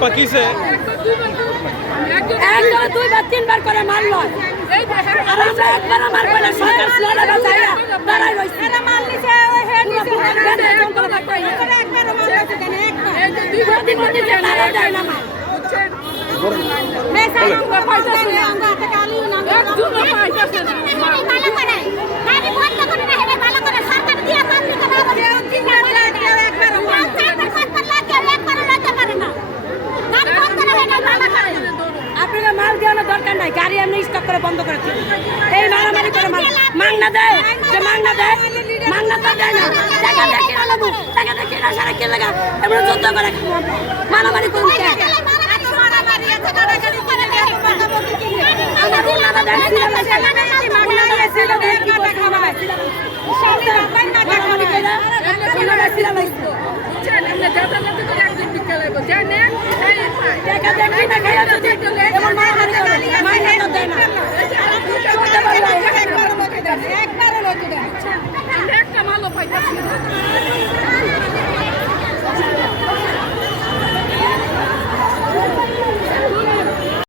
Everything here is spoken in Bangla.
আপা কিসে একবার দুইবার তিনবার করে মারলো আর আমরা একবার মারবো না সরকার স্লোরে বাজায়া দাঁড়াই রইছি না মারলিছে ওই হেড দিছে জঙ্গলে থাকতে একবার মারছে কেন একবার দুই দিন যে মারা যায় না মার मैं सारा का पैसा से आऊंगा तो काली ना एक जून में पैसा से नहीं माला करे मैं भी बहुत करे ना है माला करे सरकार दिया बात नहीं करा करे दिन रात एक बार एक बार लाते पारे ना गाड़ी बंद करे है ना माला करे আপনারা মাল দেওয়ার দরকার নাই গাড়ি এমনি স্টপ করে বন্ধ করে দিন এই মারামারি করে মাল না দেয় যে মাল না দেয় তো দেয় না টাকা দেখে না লাগু টাকা দেখে না সারা কে লাগা এমন যুদ্ধ করে মারামারি করুন